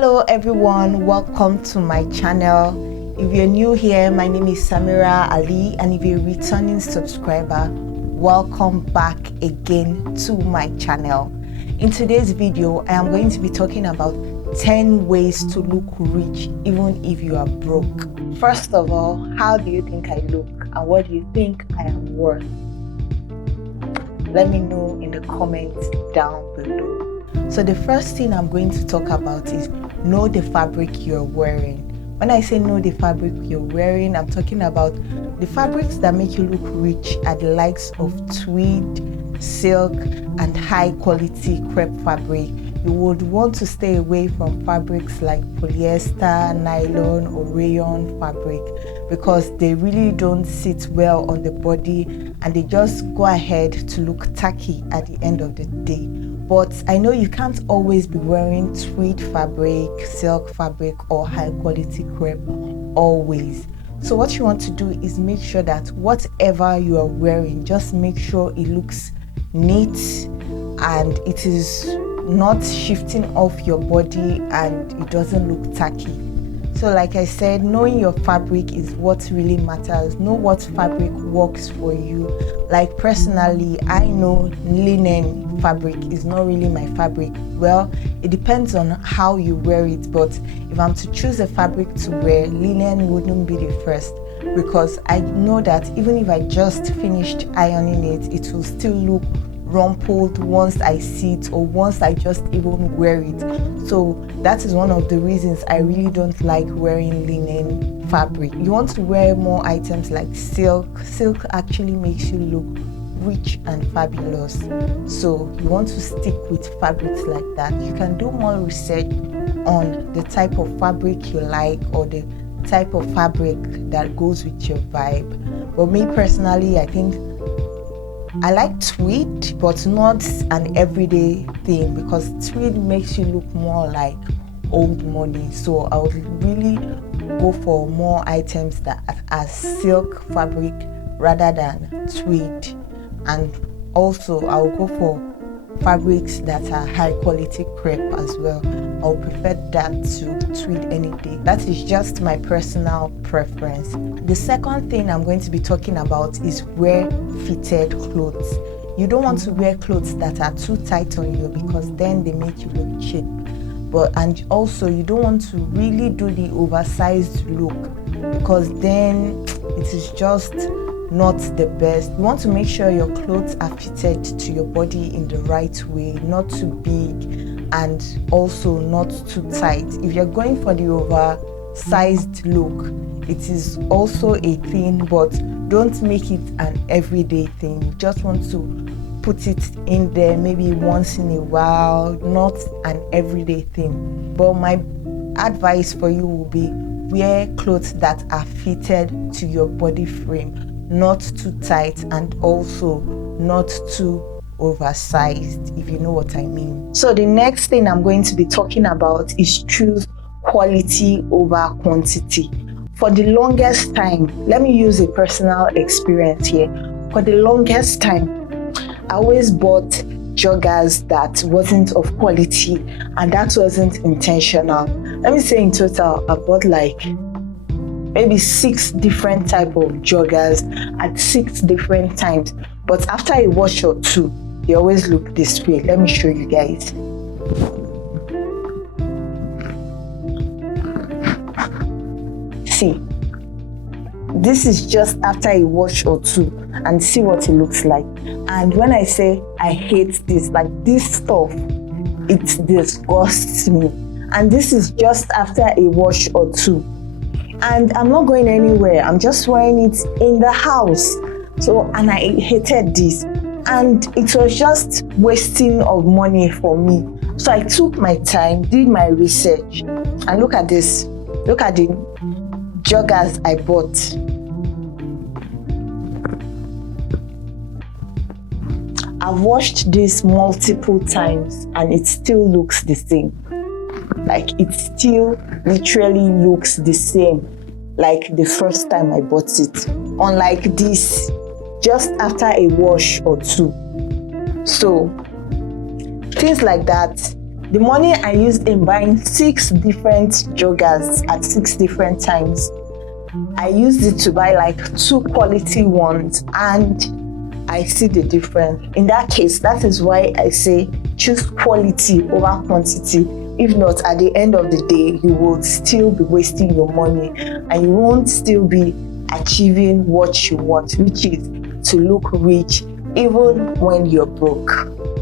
Hello everyone, welcome to my channel. If you're new here, my name is Samira Ali, and if you're a returning subscriber, welcome back again to my channel. In today's video, I am going to be talking about 10 ways to look rich even if you are broke. First of all, how do you think I look and what do you think I am worth? Let me know in the comments down below. So the first thing I'm going to talk about is know the fabric you're wearing. When I say know the fabric you're wearing, I'm talking about the fabrics that make you look rich are the likes of tweed, silk, and high quality crepe fabric. You would want to stay away from fabrics like polyester, nylon, or rayon fabric because they really don't sit well on the body and they just go ahead to look tacky at the end of the day. But I know you can't always be wearing tweed fabric, silk fabric, or high quality crepe always. So what you want to do is make sure that whatever you are wearing, just make sure it looks neat and it is not shifting off your body and it doesn't look tacky. So like I said, knowing your fabric is what really matters. Know what fabric works for you. Like personally, I know linen fabric is not really my fabric. Well, it depends on how you wear it, but if I'm to choose a fabric to wear, linen wouldn't be the first because I know that even if I just finished ironing it, it will still look rumpled once I see it or once I just even wear it. So that is one of the reasons I really don't like wearing linen fabric. You want to wear more items like silk. Silk actually makes you look rich and fabulous. So you want to stick with fabrics like that. You can do more research on the type of fabric you like or the type of fabric that goes with your vibe. But me personally, I think I like tweed, but not an everyday thing because tweed makes you look more like old money. So I would really go for more items that are silk fabric rather than tweed. And also I'll go for fabrics that are high quality crepe as well. I'll prefer that to tweed any day. That is just my personal preference. The second thing I'm going to be talking about is wear fitted clothes. You don't want to wear clothes that are too tight on you because then they make you look cheap. And also you don't want to really do the oversized look because then it is just not the best. You want to make sure your clothes are fitted to your body in the right way, not too big and also not too tight. If you're going for the oversized look, it is also a thing, but don't make it an everyday thing. You just want to put it in there maybe once in a while, not an everyday thing. But my advice for you will be wear clothes that are fitted to your body frame, not too tight and also not too oversized, if you know what I mean. So the next thing I'm going to be talking about is choose quality over quantity. For the longest time, let me use a personal experience here. For the longest time, I always bought joggers that wasn't of quality and that wasn't intentional. Let me say in total, I bought like maybe 6 different type of joggers at 6 different times. But after a wash or two, they always look this way. Let me show you guys. See, this is just after a wash or two and see what it looks like. And when I say I hate this, like this stuff, it disgusts me. And this is just after a wash or two. And I'm not going anywhere. I'm just wearing it in the house. So, and I hated this. And it was just wasting of money for me. So I took my time, did my research, and look at this. Look at the joggers I bought. I've washed this multiple times and it still looks the same. Like it still literally looks the same like the first time I bought it. Unlike this, just after a wash or two. So things like that The money I used in buying 6 different joggers at 6 different times, I used it to buy like 2 quality ones, and I see the difference. In that case, that is why I say choose quality over quantity. If not, at the end of the day, you will still be wasting your money and you won't still be achieving what you want, which is to look rich even when you're broke.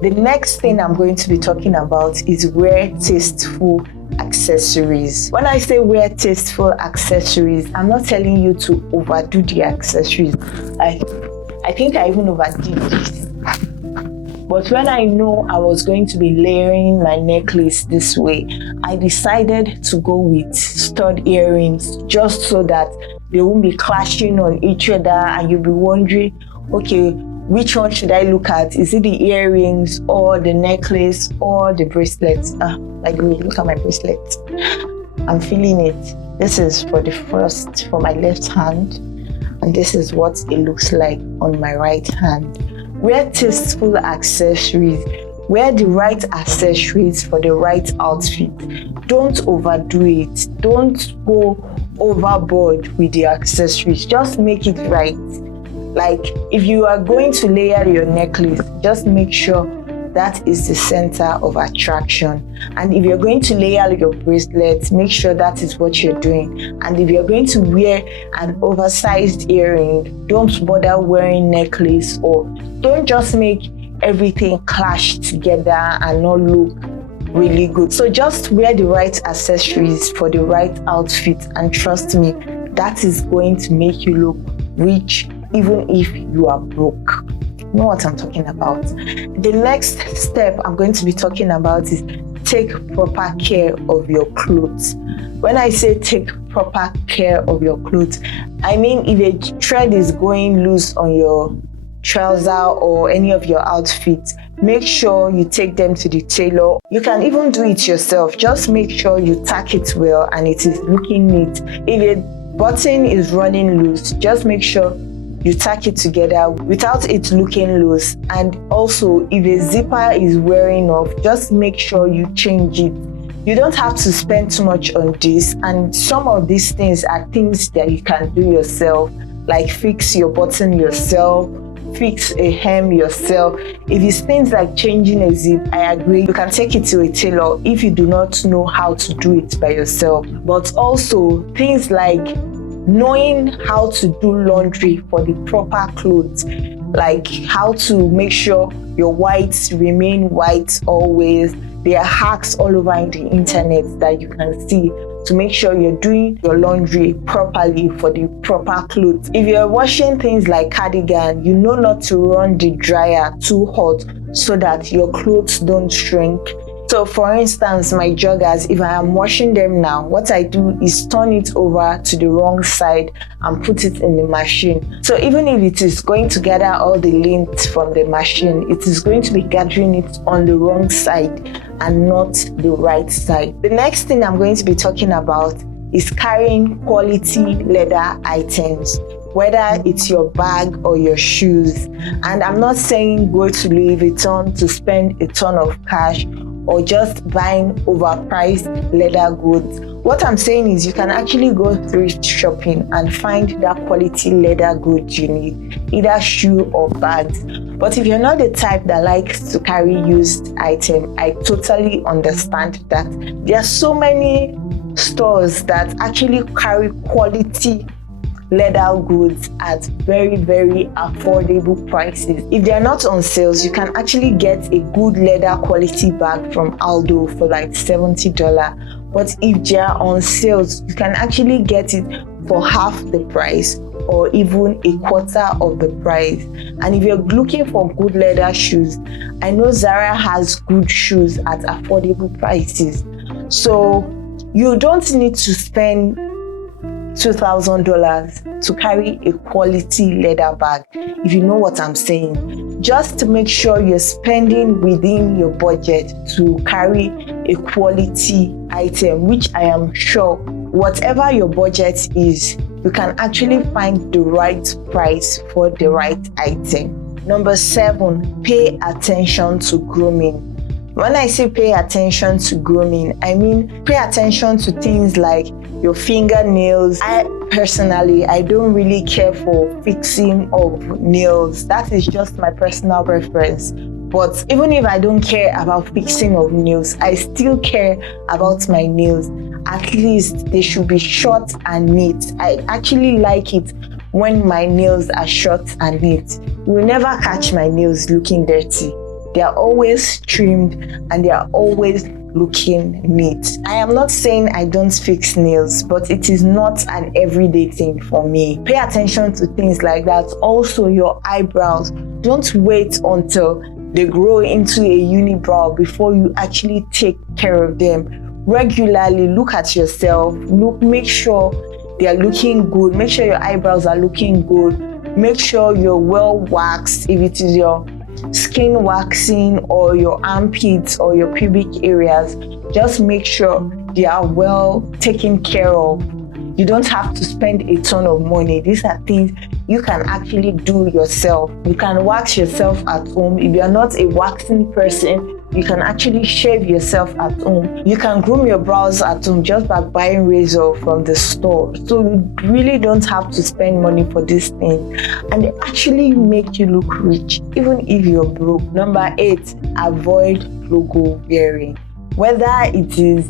The next thing I'm going to be talking about is wear tasteful accessories. When I say wear tasteful accessories, I'm not telling you to overdo the accessories. I think I even overdid this. But when I know I was going to be layering my necklace this way, I decided to go with stud earrings, just so that they won't be clashing on each other and you'll be wondering, okay, which one should I look at? Is it the earrings or the necklace or the bracelet? By the way, look at my bracelet. I'm feeling it. This is for my left hand, and this is what it looks like on my right hand. Wear tasteful accessories. Wear the right accessories for the right outfit. Don't overdo it. Don't go overboard with the accessories. Just make it right. Like if you are going to layer your necklace, just make sure that is the center of attraction. And if you're going to layer your bracelet, make sure that is what you're doing. And if you're going to wear an oversized earring, don't bother wearing necklace, or don't just make everything clash together and not look really good. So just wear the right accessories for the right outfit, and trust me, that is going to make you look rich even if you are broke. You know what I'm talking about. The next step I'm going to be talking about is take proper care of your clothes. When I say take proper care of your clothes, I mean if a thread is going loose on your trouser or any of your outfits, make sure you take them to the tailor. You can even do it yourself. Just make sure you tack it well and it is looking neat. If a button is running loose, just make sure you tack it together without it looking loose. And also, if a zipper is wearing off, just make sure you change it. You don't have to spend too much on this, and some of these things are things that you can do yourself, like fix your button yourself, fix a hem yourself. If it's things like changing a zip, I agree, you can take it to a tailor if you do not know how to do it by yourself. But also things like knowing how to do laundry for the proper clothes, like how to make sure your whites remain white always. There are hacks all over in the internet that you can see to make sure you're doing your laundry properly for the proper clothes. If you're washing things like cardigan, you know not to run the dryer too hot so that your clothes don't shrink. So for instance, my joggers, if I am washing them now, what I do is turn it over to the wrong side and put it in the machine. So even if it is going to gather all the lint from the machine, it is going to be gathering it on the wrong side and not the right side. The next thing I'm going to be talking about is carrying quality leather items, whether it's your bag or your shoes. And I'm not saying go to Louis Vuitton to spend a ton of cash or just buying overpriced leather goods. What I'm saying is you can actually go thrift shopping and find that quality leather goods you need, either shoe or bags. But if you're not the type that likes to carry used items, I totally understand that. There are so many stores that actually carry quality leather goods at very, very affordable prices. If they're not on sales, you can actually get a good leather quality bag from Aldo for like $70. But if they're on sales, you can actually get it for half the price or even a quarter of the price. And if you're looking for good leather shoes, I know Zara has good shoes at affordable prices. So you don't need to spend $2,000 to carry a quality leather bag, if you know what I'm saying. Just to make sure you're spending within your budget to carry a quality item, which I am sure whatever your budget is, you can actually find the right price for the right item. Number 7, pay attention to grooming. When I say pay attention to grooming, I mean pay attention to things like your fingernails. I don't really care for fixing of nails. That is just my personal preference. But even if I don't care about fixing of nails, I still care about my nails. At least they should be short and neat. I actually like it when my nails are short and neat. You will never catch my nails looking dirty. They are always trimmed and they are always looking neat. I am not saying I don't fix nails, but it is not an everyday thing for me. Pay attention to things like that. Also, your eyebrows. Don't wait until they grow into a unibrow before you actually take care of them. Regularly look at yourself. Make sure they are looking good. Make sure your eyebrows are looking good. Make sure you're well waxed. If it is your skin waxing or your armpits or your pubic areas, just make sure they are well taken care of. You don't have to spend a ton of money. These are things you can actually do yourself. You can wax yourself at home. If you're not a waxing person, you can actually shave yourself at home. You can groom your brows at home just by buying razor from the store. So you really don't have to spend money for this thing. And they actually make you look rich, even if you're broke. Number 8, avoid logo wearing. Whether it is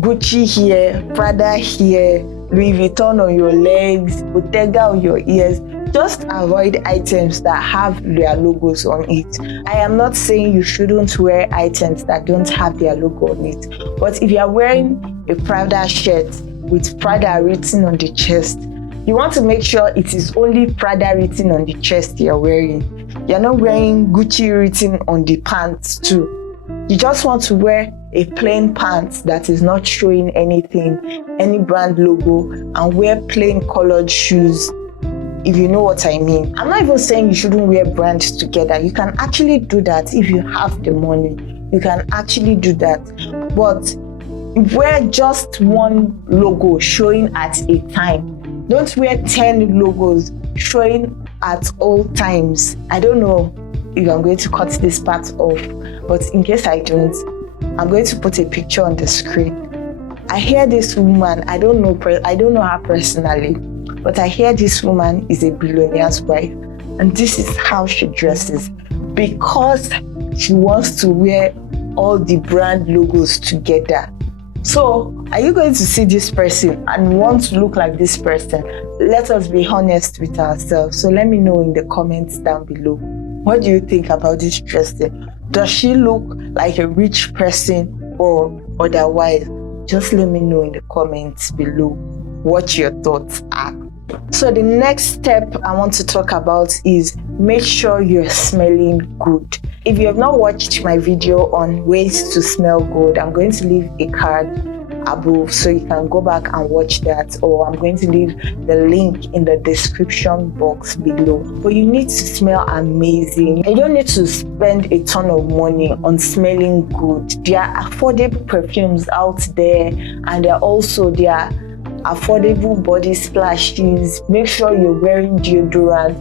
Gucci here, Prada here, Louis Vuitton on your legs, Bottega on your ears, just avoid items that have their logos on it. I am not saying you shouldn't wear items that don't have their logo on it, but if you are wearing a Prada shirt with Prada written on the chest, you want to make sure it is only Prada written on the chest you're wearing. You're not wearing Gucci written on the pants too. You just want to wear a plain pants that is not showing anything, any brand logo, and wear plain colored shoes, if you know what I mean. I'm not even saying you shouldn't wear brands together. You can actually do that if you have the money. You can actually do that. But wear just one logo showing at a time. Don't wear 10 logos showing at all times. I don't know if I'm going to cut this part off, but in case I don't, I'm going to put a picture on the screen. I hear this woman, I don't know her personally, but I hear this woman is a billionaire's wife, and this is how she dresses because she wants to wear all the brand logos together. So, are you going to see this person and want to look like this person? Let us be honest with ourselves. So let me know in the comments down below. What do you think about this dressing? Does she look like a rich person or otherwise? Just let me know in the comments below what your thoughts are. So the next step I want to talk about is make sure you're smelling good. If you have not watched my video on ways to smell good, I'm going to leave a card above so you can go back and watch that, or I'm going to leave the link in the description box below. But you need to smell amazing. You don't need to spend a ton of money on smelling good. There are affordable perfumes out there, and there are affordable body splashes. Make sure you're wearing deodorant.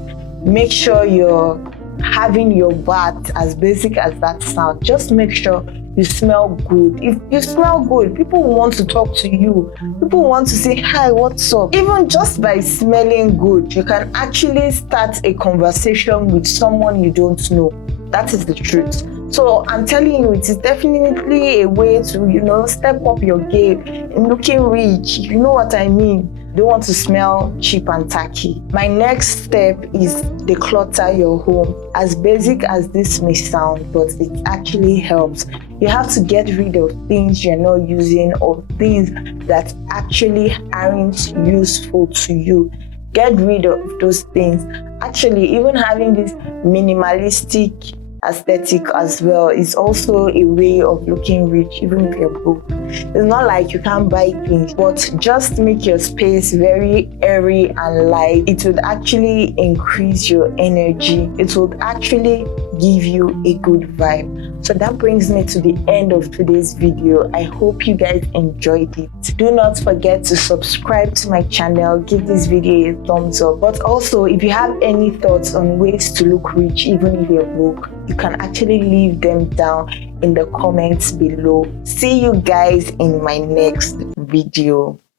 Make sure you're having your bath, as basic as that sounds. Just make sure you smell good. If you smell good, people want to talk to you. People want to say, hi, what's up? Even just by smelling good, you can actually start a conversation with someone you don't know. That is the truth. So I'm telling you, it is definitely a way to, step up your game in looking rich. You know what I mean? Don't want to smell cheap and tacky. My next step is declutter your home. As basic as this may sound, but it actually helps. You have to get rid of things you're not using or things that actually aren't useful to you. Get rid of those things. Actually, even having this minimalistic aesthetic as well is also a way of looking rich, even if you're broke. It's not like you can't buy things, but just make your space very airy and light. It would actually increase your energy. It would actually give you a good vibe. So that brings me to the end of today's video. I hope you guys enjoyed it. Do not forget to subscribe to my channel, give this video a thumbs up. But also, if you have any thoughts on ways to look rich even if you're broke, you can actually leave them down in the comments below. See you guys in my next video.